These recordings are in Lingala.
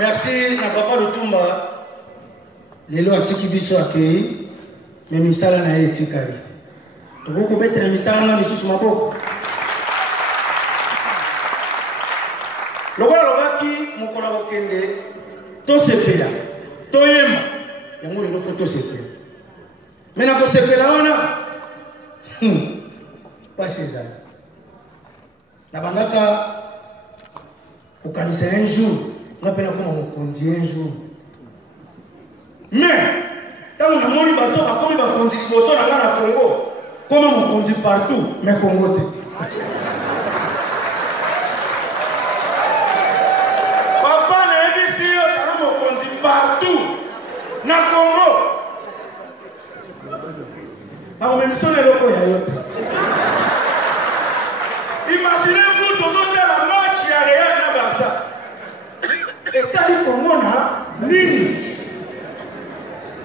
Merci na papa Lutumba. Lelo atiki biso akei. Mais misala na etikari. Toko betra misala na lisusu maboko. Lokola lobaki mokola bokende to sepela. To yema. Yango lelo faut to sepela. Mais na ko sepela wana. Pas ça. Na bandaka au kanisa un jour, on appelle comme on conduit un jour. Mais, quand on a mon bateau, comme il va conduire au sol à Congo, comment on conduit partout, mais Congo. Papa n'a dit si on conduit partout, na Congo. On même sur les locaux, imaginez-vous tous autres la match à Real na Barça. Et t'as dit Congo na nini.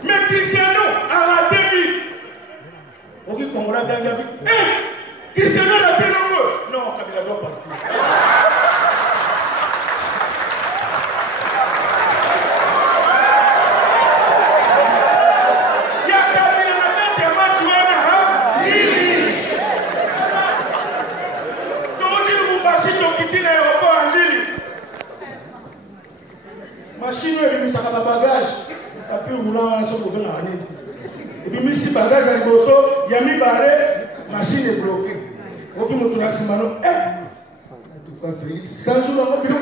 Mais Cristiano a raté but. Ok, Congo a gagné but. Eh, Cristiano a raté le but. Non, Kabila doit partir. Machine est venue à bagage, et puis roulant sur le bien. Et puis, mis si bagage à l'Iboso, il y a mis barré, machine est bloquée. Ok, mon tour à Simano, en tout cas, Félix, 100 jours dans mon bureau.